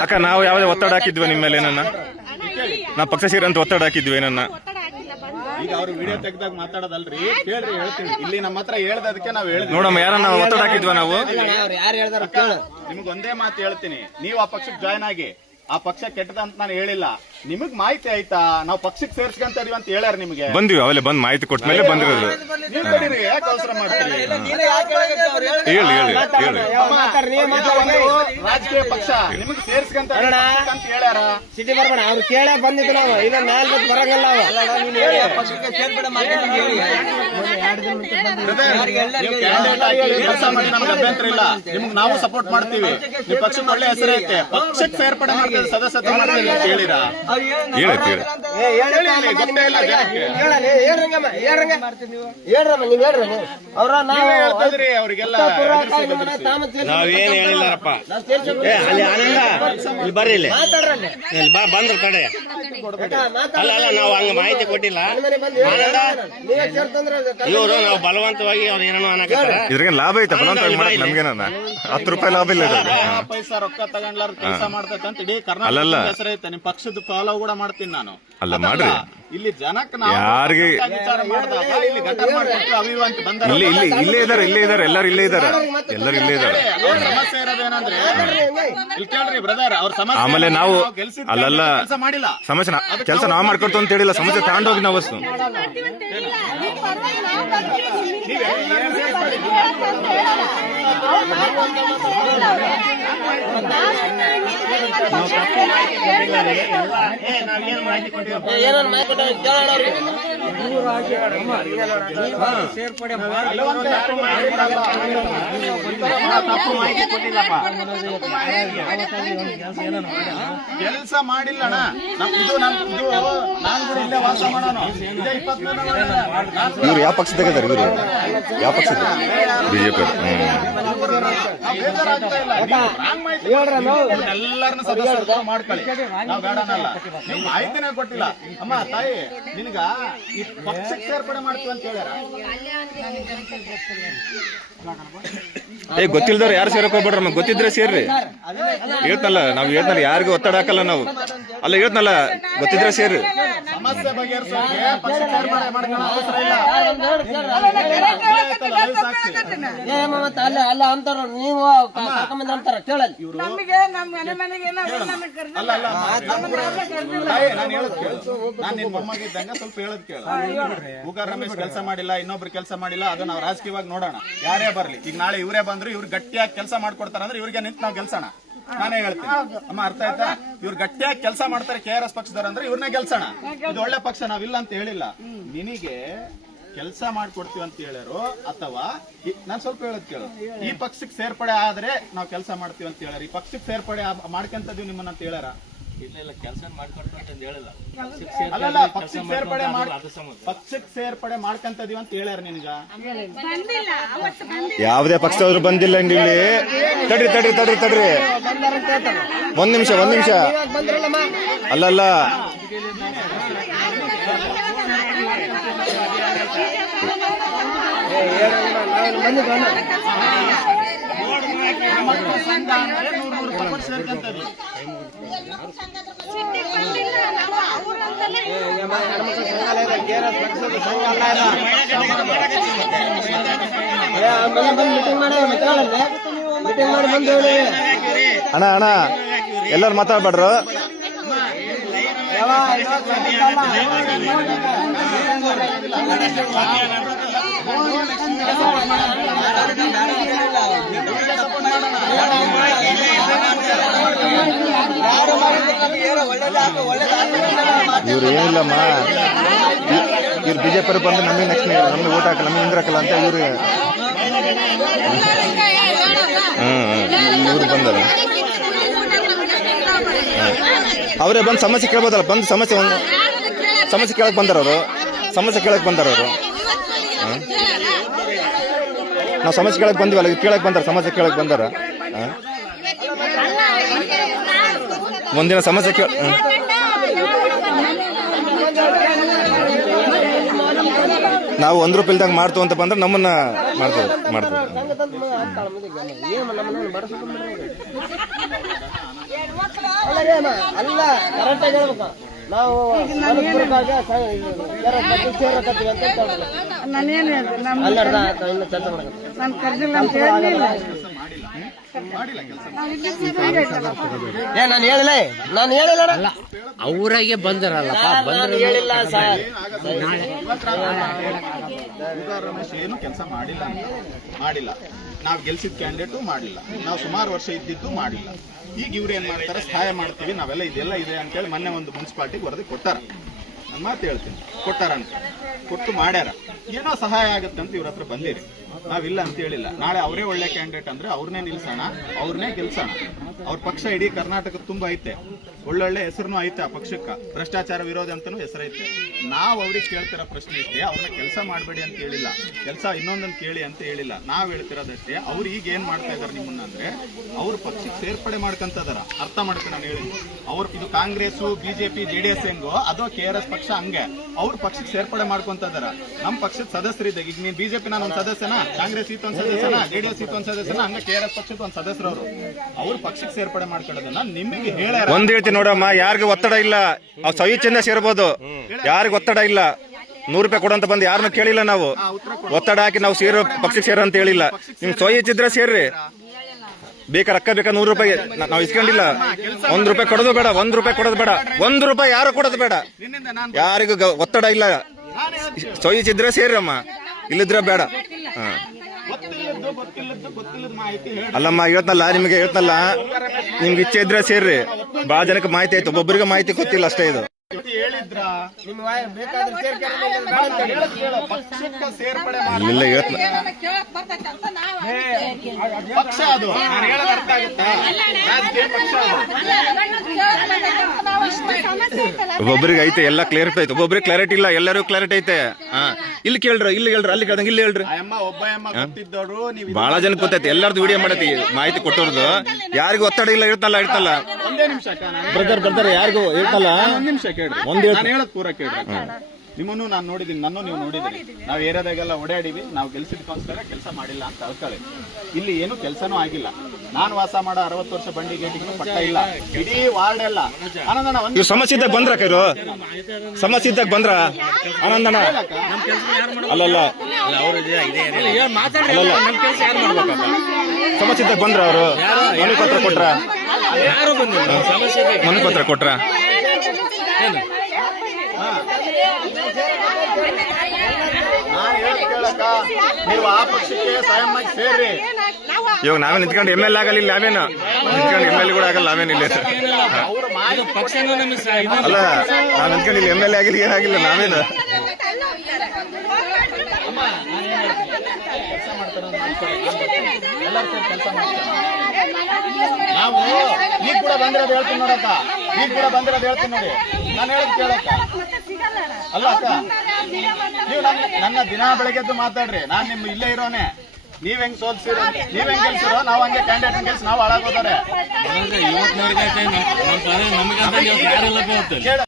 ಅಕ್ಕ ನಾವು ಯಾವುದೇ ಒತ್ತಡ ಹಾಕಿದ್ವಿ ನಿಮ್ಮ ಮೇಲೆ ಏನನ್ನ ನಾವು ಪಕ್ಷ ಸೇರಂತ ಒತ್ತಡ ಹಾಕಿದ್ವಿ ಏನನ್ನ ಈಗ ಅವ್ರು ವಿಡಿಯೋ ತೆಗ್ದಾಗ ಮಾತಾಡೋದಲ್ರಿ ಕೇಳ್ರಿ ಹೇಳ್ತೀನಿ ಇಲ್ಲಿ ನಮ್ಮ ಹತ್ರ ಹೇಳ್ದದಕ್ಕೆ ನಾವ್ ಹೇಳಿದ್ವಿ ನೋಡಮ್ಮ ಯಾರನ್ನ ಒತ್ತಡ ಹಾಕಿದ್ವಿ ನಾವು ನಿಮ್ಗೆ ಒಂದೇ ಮಾತು ಹೇಳ್ತೀನಿ ನೀವು ಆ ಪಕ್ಷಕ್ಕೆ ಜಾಯ್ನ್ ಆಗಿ ಆ ಪಕ್ಷ ಕೆಟ್ಟದಂತ ನಾನು ಹೇಳಿಲ್ಲ ನಿಮಗ್ ಮಾಹಿತಿ ಆಯ್ತಾ ನಾವು ಪಕ್ಷಕ್ಕೆ ಸೇರ್ಸ್ಕೊಂತ ಇದೀವಿ ಅಂತ ಹೇಳ್ಯಾರ ನಿಮ್ಗೆ ಬಂದ್ವಿ ಅವೆಲ್ಲ ಬಂದ್ ಮಾಹಿತಿ ಕೊಟ್ಟ ಮೇಲೆ ಬಂದಿರೋದು ನೀವ್ ತಡೀರಿ ಯಾಕೆ ಅವಸರ ಮಾಡ್ತೀರಿ ಹೇಳಿ ಹೇಳಿ ಹೇಳಿ ಇದು ಒಂದು ರಾಜಕೀಯ ಪಕ್ಷ ನಿಮಗ್ ಸೇರ್ಸ್ಕೊಂತ ಅಂತ ಹೇಳ್ಯಾರ ಸಿಟಿ ಬರ್ಬೇಡ ಅವ್ರು ಕೇಳಕ್ ಬಂದಿದ್ದು ನಾವು ಇನ್ನ ಮ್ಯಾಲ್ ಬಿಟ್ಟು ಬರಂಗಿಲ್ಲ ಕೆಲಸ ಮಾಡಿ ನಮ್ಗೆ ಅಭ್ಯಂತರ ಇಲ್ಲ ನಿಮ್ಗೆ ನಾವು ಸಪೋರ್ಟ್ ಮಾಡ್ತೀವಿ ನಿಮ್ ಪಕ್ಷಕ್ಕೆ ಒಳ್ಳೆ ಹೆಸರು ಐತೆ ಪಕ್ಷಕ್ಕೆ ಸೇರ್ಪಡೆ ಮಾಡ್ತೀವಿ ಸದಸ್ಯತ್ವ ಮಾಡ್ತೀವಿ ಅಂತ ಹೇಳಿರಾ ಹೇಳೈತಿ ಹೇಳಿ ಗೊತ್ತೇ ಇಲ್ಲ ಜನಕ್ಕೆ ಅವ್ರ ನಾವು ಹೇಳ್ತದ್ರಿ ಅವ್ರಿಗೆಲ್ಲ ನಾವೇನ್ ಹೇಳಿಲ್ಲಾರಪ್ಪ ಅಲ್ಲಿ ಆನಂದ ಇಲ್ಲಿ ಬರ್ರಿ ಇಲ್ಲಿ ಬಂದ್ರು ಕಡೆ ಅಲ್ಲ ಅಲ್ಲ ನಾವು ಹಂಗ ಮಾಹಿತಿ ಕೊಟ್ಟಿಲ್ಲ ಆನಂದ ಇವರು ನಾವು ಬಲವಂತವಾಗಿ ಅವ್ರು ಏನೋ ಅನ್ನಕತ್ತಾರ ಇದ್ರಿಗೆ ಲಾಭ ಐತೆ ಬಲವಂತ ಮಾಡಕ್ ನಮ್ಗೇನ 10 ರೂಪಾಯಿ ಲಾಭ ಇಲ್ಲ ಇದ್ರಲ್ಲಿ ಪೈಸಾ ರೊಕ್ಕ ತಗೊಂಡ್ಲಾರ ಕೆಲಸ ಮಾಡ್ತೈತೆ ಅಂತ ಇಡೀ ಕರ್ನಾಟಕ ಹೆಸರೈತೆ ನಿಮ್ ಪಕ್ಷದ ಫಾಲೋ ಕೂಡ ಮಾಡ್ತೀನಿ ನಾನು ಅಲ್ಲ ಮಾಡ್ರಿ ಇಲ್ಲಿ ಜನಕ್ಕೆ ನಾವು ಯಾರಿಗೆ ವಿಚಾರ ಮಾಡಿದಾಗ ಇಲ್ಲಿ ಗಟರ್ ಮಾಡ್ಬಿಟ್ಟು ಅವಿವು ಅಂತ ಬಂದಾರ ಇಲ್ಲೇ ಇದಾರೆ ಎಲ್ಲರೂ ಇಲ್ಲೇ ಇದಾರೆ ಎಲ್ಲರೂ ಇಲ್ಲೇ ಇದಾರೆ ಅವ್ರ ಸಮಸ್ಯೆ ಇರೋದೇನಂದ್ರೆ ಇಲ್ಲಿ ಕೇಳ್ರಿ ಬ್ರದರ್ ಅವ್ರ ಸಮಸ್ಯೆ ಆಮೇಲೆ ನಾವು ಅಲ್ಲಲ್ಲ ಕೆಲಸ ಮಾಡಿಲ್ಲ ಸಮಸ್ಯೆ ಕೆಲಸ ನಾವ್ ಮಾಡ್ಕೊಡ್ತು ಅಂತ ಹೇಳಿಲ್ಲ ಸಮಸ್ಯೆ ತಗೊಂಡೋಗಿ ನಾವು ವಸ್ತು ಸೇರ್ಪಡೆ ಕೆಲಸ ಮಾಡಿಲ್ಲ ಅಣ್ಣ ಇದು ನಾನು ಕೂಡ ಇಲ್ಲೇ ವಾಸ ಮಾಡೋಣ ಇದೇ 23 ಇವ್ರು ಯಾವ ಪಕ್ಷ ತೆಗೆದಾರೆ ಇವರು ಯಾವ ಪಕ್ಷ ಬಿಜೆಪಿ ಎಲ್ಲರನ್ನ ಸದಸ್ಯರು ಮಾಡ್ಕೊಳ್ಳಿ ನಾವು ಬೇಡನಲ್ಲ ನೀವು ಮಾಹಿತಿನೇ ಕೊಟ್ಟಿಲ್ಲ ಅಮ್ಮ ತಾಯಿ ನಿನಗ ಈ ಪಕ್ಷಕ್ಕೆ ಸೇರ್ಪಡೆ ಮಾಡ್ತೀವಿ ಅಂತ ಹೇಳ್ಯಾರ ಗೊತ್ತಿಲ್ದವ್ರು ಯಾರು ಸೇರಕ್ ಹೋಗ್ಬೇಡ್ರ ನಮ್ಗೆ ಗೊತ್ತಿದ್ರೆ ಸೇರ್ರಿ ಹೇಳ್ತಲ್ಲ ನಾವ್ ಹೇಳ್ತಲ್ಲ ಯಾರಿಗೂ ಒತ್ತಡ ಹಾಕಲ್ಲ ನಾವು ಅಲ್ಲ ಹೇಳ್ತನಲ್ಲ ಗೊತ್ತಿದ್ರೆ ಸೇರ್ರಿ ಸಮಸ್ಯೆ ಬಗೆಹರಿಸೋಕೆ ಪಕ್ಷಕ್ಕೆ ಸೇರ್ಪಡೆ ಮಾಡ್ಕೊಳ್ಳೋ ಅವಸರ ಇಲ್ಲ ಅಲ್ಲ ಅಂತಾರ ನೀವು ಕರ್ಕೊಂಬಂದ್ ಅಂತಾರ ಕೇಳಲ್ಲ ನಾನು ಹೇಳದ್ ಕೇಳು ನಾನು ನಿನ್ ಮೊಮ್ಮಗಿದ್ದಂಗ ಸ್ವಲ್ಪ ಹೇಳದ್ ಕೇಳು ಉಗಾರ್ ರಮೇಶ್ ಕೆಲಸ ಮಾಡಿಲ್ಲ ಇನ್ನೊಬ್ರು ಕೆಲಸ ಮಾಡಿಲ್ಲ ಅದು ನಾವು ರಾಜಕೀಯವಾಗಿ ನೋಡೋಣ ಯಾರೇ ಬರ್ಲಿ ಈಗ ನಾಳೆ ಇವರೇ ಬಂದ್ರು ಇವ್ರು ಗಟ್ಟಿಯಾಗಿ ಕೆಲಸ ಮಾಡ್ಕೊಡ್ತಾರ ಅಂದ್ರೆ ಇವ್ರಿಗೆ ನಿಂತು ನಾವು ಗೆಲ್ಸೋಣ ನಾನೇ ಹೇಳ್ತೀನಿ ಅಮ್ಮ ಅರ್ಥ ಆಯ್ತಾ ಇವ್ರು ಗಟ್ಟಿಯಾಗಿ ಕೆಲಸ ಮಾಡ್ತಾರೆ KRS ಪಕ್ಷದವ್ರ ಅಂದ್ರೆ ಇವ್ರನ್ನೇ ಗೆಲ್ಸೋಣ ಇದು ಒಳ್ಳೆ ಪಕ್ಷ ನಾವಿಲ್ಲ ಅಂತ ಹೇಳಿಲ್ಲ ನಿನಗೆ ಕೆಲಸ ಮಾಡ್ಕೊಡ್ತೀವಿ ಅಂತ ಹೇಳ್ಯಾರು ಅಥವಾ ನಾನ್ ಸ್ವಲ್ಪ ಹೇಳದ್ ಕೇಳು ಈ ಪಕ್ಷಕ್ಕೆ ಸೇರ್ಪಡೆ ಆದ್ರೆ ನಾವು ಕೆಲಸ ಮಾಡ್ತೀವಿ ಅಂತ ಹೇಳ್ಯಾರ ಈ ಪಕ್ಷಕ್ಕೆ ಸೇರ್ಪಡೆ ಮಾಡ್ಕೊಂತದೀವಿ ನಿಮ್ಮನ್ನ ಅಂತ ಹೇಳ್ಯಾರ ಅಲ್ಲಲ್ಲ ಪಕ್ಷಕ್ಕೆ ಸೇರ್ಪಡೆ ಮಾಡ್ಕೊಂತದೀವಿ ಅಂತ ಹೇಳ್ಯಾರ ನಿನ್ಗ ಯಾವುದೇ ಪಕ್ಷದವ್ರು ಬಂದಿಲ್ಲ ಇಲ್ಲಿ ತಡ್ರಿ ಒಂದ್ ನಿಮಿಷ ಅಲ್ಲಲ್ಲ ಅಣ್ಣ ಎಲ್ಲರೂ ಮಾತಾಡ್ಬೇಡ್ರು ಇವ್ರು ಏನಿಲ್ಲಮ್ಮ ಇವ್ರು ಬಿಜೆಪಿ ಬಂದು ನಮಗೆ ನೆಕ್ಸ್ಟ್ ನಮ್ಗೆ ಓಟ್ ಹಾಕಲ್ಲ ನಮಗೆ ಇಂದ್ರಾಕಲ್ಲ ಅಂತ ಇವ್ರು ಇವ್ರು ಬಂದಾರ ಅವರೇ ಬಂದು ಸಮಸ್ಯೆ ಕೇಳ್ಬೋದಲ್ಲ ಬಂದು ಸಮಸ್ಯೆ ಕೇಳಕ್ ಬಂದಾರ ಅವರು ನಾವು ಸಮಸ್ಯೆ ಕೇಳಕ್ ಬಂದಿವಲ್ಲ ಕೇಳಕ್ ಬಂದಾರ ಸಮಸ್ಯೆ ಕೇಳಕ್ ಬಂದಾರ ಒಂದಿನ ಸಮಸ್ಯೆ ನಾವು 1 ರೂಪಾಯಿ ಇಲ್ದಂಗೆ ಮಾಡ್ತು ಅಂತ ಬಂದ್ರೆ ನಮ್ಮನ್ನ ಮಾಡ್ತೇವೆ ಅಲ್ಲ ಕರೆಕ್ಟ್ ಆಗಿ ಹೇಳ್ಬೇಕು ನಾವು ಸೇರಕತ್ತೀವಿ ಅಂತ ನಾನೇನು ಹೇಳಿದೆ ಇನ್ನು ಚರ್ಚೆ ಮಾಡಕತ್ತೀವಿ. ನಾನು ಕರ್ದಿಲ್ಲ ಅಂತ ಹೇಳಿಲ್ಲ. ನಾನು ಹೇಳಿಲ್ಲ ಅವರಾಗೆ ಬಂದರಲ್ಲಪ್ಪ ನಾನು ಹೇಳಿಲ್ಲ ಸರ್. ರಮೇಶ್ ಏನು ಕೆಲಸ ಮಾಡಿಲ್ಲ ನಾವು ಗೆಲ್ಸಿದ ಕ್ಯಾಂಡಿಡೇಟು ಮಾಡಿಲ್ಲ, ನಾವು ಸುಮಾರು ವರ್ಷ ಇದ್ದಿದ್ದು ಮಾಡಿಲ್ಲ. ಈಗ ಇವ್ರು ಏನ್ ಮಾಡ್ತಾರೆ, ಸಹಾಯ ಮಾಡ್ತೀವಿ ನಾವೆಲ್ಲ ಇದೆಲ್ಲ ಇದೆ ಅಂತೇಳಿ ಮೊನ್ನೆ ಒಂದು ಮುನ್ಸಿಪಾಲ್ಟಿಗೆ ವರದಿ ಕೊಟ್ಟಾರ. ನಾನು ಮಾತು ಹೇಳ್ತೀನಿ, ಕೊಟ್ಟಾರಂತ ಕೊಟ್ಟು ಮಾಡ್ಯಾರ, ಏನೋ ಸಹಾಯ ಆಗುತ್ತೆ ಅಂತ ಇವ್ರ ಹತ್ರ ಬಂದಿರಿ. ನಾವಿಲ್ಲ ಅಂತ ಹೇಳಿಲ್ಲ. ನಾಳೆ ಅವರೇ ಒಳ್ಳೆ ಕ್ಯಾಂಡಿಡೇಟ್ ಅಂದ್ರೆ ಅವ್ರನ್ನೇ ನಿಲ್ಸೋಣ, ಅವ್ರನ್ನೇ ಗೆಲ್ಸೋಣ. ಅವ್ರ ಪಕ್ಷ ಇಡೀ ಕರ್ನಾಟಕ ತುಂಬಾ ಐತೆ, ಒಳ್ಳೊಳ್ಳೆ ಹೆಸರು ಐತೆ ಆ ಪಕ್ಷಕ್ಕೆ, ಭ್ರಷ್ಟಾಚಾರ ವಿರೋಧ ಅಂತಾನು ಹೆಸರೈತೆ. ನಾವು ಅವ್ರಿಗೆ ಕೇಳ್ತಿರೋ ಪ್ರಶ್ನೆ ಇಷ್ಟೇ, ಅವ್ರನ್ನ ಕೆಲಸ ಮಾಡಬೇಡಿ ಅಂತ ಹೇಳಿಲ್ಲ, ಕೆಲಸ ಇನ್ನೊಂದನ್ನು ಕೇಳಿ ಅಂತ ಹೇಳಿಲ್ಲ. ನಾವ್ ಹೇಳ್ತಿರೋದಷ್ಟೇ, ಅವ್ರು ಈಗ ಏನ್ ಮಾಡ್ತಾ ಇದಾರೆ ನಿಮ್ಮನ್ನ ಅಂದ್ರೆ, ಅವ್ರ ಪಕ್ಷಕ್ಕೆ ಸೇರ್ಪಡೆ ಮಾಡ್ಕೊಂತದಾರ. ಅರ್ಥ ಮಾಡ್ಕೊಂಡು ನಾನು ಹೇಳಿ, ಅವ್ರು ಇದು ಕಾಂಗ್ರೆಸ್ ಬಿಜೆಪಿ JDS ಹೆಂಗೋ ಅದೋ KRS ಪಕ್ಷ ಹಂಗೆ ಅವ್ರ ಪಕ್ಷಕ್ಕೆ ಸೇರ್ಪಡೆ ಮಾಡ್ಕೊಂತ ಇದಾರ. ನಮ್ಮ ಪಕ್ಷದ ಸದಸ್ಯರಿದ್ದಾಗ ಈಗ ನೀನ್ ಬಿಜೆಪಿ ನಾನು ಒಂದ್ ಸದಸ್ಯನ, ಕಾಂಗ್ರೆಸ್ ಇತ್ತು ಒಂದ್ ಸದಸ್ಯನ, JDS ಇತ್ತು ಒಂದ್ ಸದಸ್ಯನ, ಹಂಗ KRS ಪಕ್ಷದ ಒಂದ್ ಸದಸ್ಯರವರು ಅವ್ರ ಪಕ್ಷಕ್ಕೆ ಸೇರ್ಪಡೆ ಮಾಡ್ಕೊಳ್ಳೋದನ್ನ ನಿಮಗೆ ಹೇಳ್ಯಾರ. ಒಂದ್ ಹೇಳ್ತೀನಿ ನೋಡಮ್ಮ, ಯಾರಿಗೂ ಒತ್ತಡ ಇಲ್ಲ, ಅವ್ ಸ್ವಇಚ್ಛೆಯಿಂದ ಸೇರ್ಬೋದು, ಯಾರಿಗೂ ಒತ್ತಡ ಇಲ್ಲ. 100 ರೂಪಾಯಿ ಕೊಡಂತ ಬಂದು ಯಾರನ್ನ ಕೇಳಿಲ್ಲ ನಾವು. ಒತ್ತಡ ಹಾಕಿ ನಾವು ಪಕ್ಷಕ್ಕೆ ಸೇರ ಅಂತ ಹೇಳಿಲ್ಲ. ನಿಮ್ ಸ್ವಇಚ್ಛಿದ್ರೆ ಸೇರ್ರಿ, ಬೇಕಾ ರೊಕ್ಕ ಬೇಕಾ 100 ರೂಪಾಯಿ ನಾವು ಇಸ್ಕೊಂಡಿಲ್ಲ. 1 ರೂಪಾಯಿ ಕೊಡೋದು ಬೇಡ, 1 ರೂಪಾಯಿ ಕೊಡೋದು ಬೇಡ, 1 ರೂಪಾಯಿ ಯಾರು ಕೊಡೋದು ಬೇಡ. ಯಾರಿಗೂ ಒತ್ತಡ ಇಲ್ಲ, ಸ್ವಇಚ್ಛಿದ್ರೆ ಸೇರ್ರಮ್ಮ, ಇಲ್ಲಿದ್ರೆ ಬೇಡ. ಅಲ್ಲಮ್ಮ ಹೇಳ್ತಲ್ಲ, ನಿಮಗೆ ಹೇಳ್ತಲ್ಲ, ನಿಮ್ಗೆ ಇಚ್ಛೆ ಇದ್ರೆ ಸೇರ್ರಿ. ಬಾಳ ಜನಕ್ಕೆ ಮಾಹಿತಿ ಆಯ್ತು, ಒಬ್ಬೊಬ್ಬರಿಗೆ ಮಾಹಿತಿ ಗೊತ್ತಿಲ್ಲ ಅಷ್ಟೇ. ಇದು ಹೇಳಿದ್ರ ನಿಮ್ಮ ಬೇಕಾದ್ರೆ ಪಕ್ಷಕ್ಕೆ ಸೇರ್ಪಡೆ ಇಲ್ಲ ಹೇಳ್ತ ಪಕ್ಷ ಅದು ನಾನು ಹೇಳೋದು ಅರ್ಥ ಆಗುತ್ತಾ? ರಾಜಕೀಯ ಪಕ್ಷ ಒಬ್ಬೊಬ್ಬರಿಗೆ ಐತೆ, ಎಲ್ಲ ಕ್ಲಿಯರ್ ಐತೆ, ಒಬ್ಬೊಬ್ಬರಿಗೆ ಕ್ಲಾರಿಟಿ ಇಲ್ಲ, ಎಲ್ಲರಿಗೂ ಕ್ಲಾರಿಟಿ ಐತೆ. ಇಲ್ಲಿ ಕೇಳ್ರಿ, ಇಲ್ಲಿ ಹೇಳ್ರಿ, ಅಲ್ಲಿ ಕೇಳ್ದಂಗೆ ಇಲ್ಲಿ ಹೇಳ್ರಿ. ಒಬ್ಬ ಗೊತ್ತಿದ್ದವರು ನೀವು ಬಹಳ ಜನ ಗೊತ್ತೈತಿ, ಎಲ್ಲಾರ್ದು ವಿಡಿಯೋ ಮಾಡೈತಿ, ಮಾಹಿತಿ ಕೊಟ್ಟವ್ರದ್ದು. ಯಾರಿಗೂ ಒತ್ತಡ ಇಲ್ಲ, ಹೇಳ್ತಲ್ಲ ಒಂದೇ ನಿಮಿಷ ಬ್ರದರ್ ಯಾರಿಗೂ ಹೇಳ್ತಲ್ಲ. ಒಂದ್ ನಿಮಿಷ ಕೇಳಿ, ನಾನು ಹೇಳೋದು ಪೂರ ಕೇಳ್ರಿ. ನಿಮ್ಮನ್ನು ನಾನು ನೋಡಿದೀನಿ, ನನ್ನ ನೀವು ನೋಡಿದ್ರಿ. ನಾವು ಏರಿಯಾದಾಗೆಲ್ಲ ಓಡಾಡಿವಿ, ನಾವು ಗೆಲ್ಸಿದ್ಕೋಸ್ಕರ ಕೆಲಸ ಮಾಡಿಲ್ಲ ಅಂತ ಅಳ್ಕೊಳ್ಳಿ. ಇಲ್ಲಿ ಏನು ಕೆಲಸನೂ ಆಗಿಲ್ಲ. ನಾನು ವಾಸ ಮಾಡೋ 60 ವರ್ಷ ಬಂಡಿ ಗೇಟಿಗೂ ಪಟ್ಟ ಇಲ್ಲ, ಇಡೀ ವಾರ್ಡ್ ಎಲ್ಲ. ಆನಂದಣ್ಣ ಇವ್ರು ಸಮಸ್ಯೆ ಇದ್ದಾಗ ಬಂದ್ರ ಇವರು, ಸಮಸ್ಯೆ ಇದ್ದಾಗ ಬಂದ್ರ ಆನಂದಣ್ಣ ಅಲ್ಲಲ್ಲ ಸಮಸ್ಯೆ ಇದ್ದಾಗ ಬಂದ್ರ ಅವರು ಮನೆ ಪತ್ರ ಕೊಟ್ರ, ಮನೆ ಪತ್ರ ಕೊಟ್ರ. ನಾನು ಹೇಳಕ್ ಕೇಳಕ್ಕ, ನೀವು ಆ ಪಕ್ಷಕ್ಕೆ ಸ್ವಯಂವಾಗಿ ಸೇರ್ರಿ. ಇವಾಗ ನಾವೇ ನಿಂತ್ಕೊಂಡು ML ಆಗಲ್ಲ, ಇಲ್ಲಿ ನಾವೇನು ನಿಂತ್ಕೊಂಡು ML ಕೂಡ ಆಗಲ್ಲ, ನಾವೇನಿಲ್ಲ. ಅವ್ರ ಮಾಹಿತಿ ಅಲ್ಲ, ನಾವ್ ನಿಂತ್ಕೊಂಡು ಇಲ್ಲಿ ML ಆಗಿಲ್ಲ, ಏನಾಗಿಲ್ಲ, ನಾವೇನು ಕೆಲಸ ಮಾಡ್ತಾರೆ. ನಾವು ಈಗ ಕೂಡ ಬಂದಿರೋದು ಹೇಳ್ತೀನಿ ನೋಡಕ್ಕ, ಈಗ ಕೂಡ ಬಂದಿರೋದು ಹೇಳ್ತೀನಿ ನೋಡಿ. ನಾನು ಹೇಳೋದು ಕೇಳಕ್ಕ. ಅಲ್ಲ ಅಕ್ಕ, ನೀವು ನನ್ನ ದಿನ ಬೆಳಗ್ಗೆದ್ದು ಮಾತಾಡ್ರಿ, ನಾನ್ ನಿಮ್ಮ ಇಲ್ಲೇ ಇರೋನೆ. ನೀವ್ ಹೆಂಗ್ ಸೋಲ್ಸಿರೋ, ನೀವ್ ಹೆಂಗ್ ಗೆಲ್ಸಿರೋ, ನಾವು ಹಂಗೆ ಕ್ಯಾಂಡಿಡೇಟ್ ಗೆಲ್ಸಿ ನಾವು ಹಾಳಾಗೋದಾರೆ.